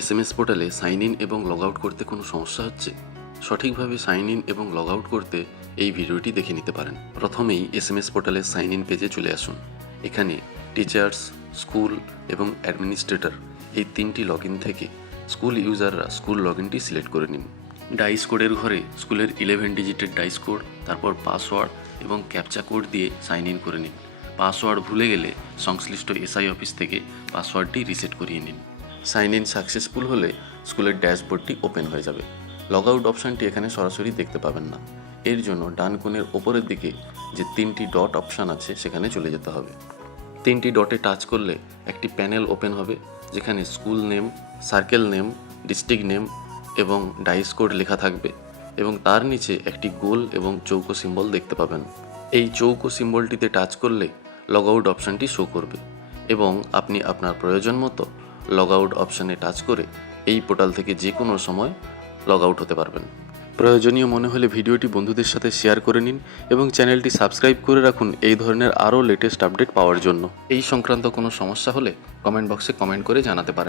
SMS পোর্টালে sign in এবং log out করতে কোনো সমস্যা হচ্ছে? সঠিকভাবে সাইন ইন এবং লগ আউট করতে এই ভিডিওটি দেখে নিতে পারেন। প্রথমেই এসএমএস পোর্টালের সাইন ইন পেজে চলে আসুন। এখানে টিচার্স, স্কুল এবং অ্যাডমিনিস্ট্রেটর এই তিনটি লগ ইন থেকে school ইউজাররা school log ENT select করে নিন। ডাইস কোডের ঘরে স্কুলের 11 ডিজিটের ডাইস কোড, তারপর পাসওয়ার্ড এবং ক্যাপচা কোড দিয়ে সাইন ইন করে নিন। পাসওয়ার্ড ভুলে গেলে সংশ্লিষ্ট এসআই অফিস থেকে পাসওয়ার্ডটি রিসেট করিয়ে নিন। সাইন ইন সাকসেসফুল হলে স্কুলের ড্যাশবোর্ডটি ওপেন হয়ে যাবে। লগ আউট অপশানটি এখানে সরাসরি দেখতে পাবেন না। এর জন্য ডান কোণের ওপরের দিকে যে তিনটি ডট অপশান আছে সেখানে চলে যেতে হবে। তিনটি ডটে টাচ করলে একটি প্যানেল ওপেন হবে, যেখানে school name, circle name, district name এবং ডাইস কোড লেখা থাকবে এবং তার নিচে একটি গোল এবং চৌকো সিম্বল দেখতে পাবেন। এই চৌকো সিম্বলটিতে টাচ করলে লগ আউট অপশানটি শো করবে এবং আপনি আপনার প্রয়োজন মতো লগ আউট অপশানে টাচ করে এই পোর্টাল থেকে যে কোনো সময় লগ আউট হতে পারবেন। প্রয়োজনীয় মনে হলে ভিডিওটি বন্ধুদের সাথে শেয়ার করে নিন এবং চ্যানেলটি সাবস্ক্রাইব করে রাখুন এই ধরনের আরও লেটেস্ট আপডেট পাওয়ার জন্য। এই সংক্রান্ত কোনো সমস্যা হলে কমেন্ট বক্সে কমেন্ট করে জানাতে পারেন।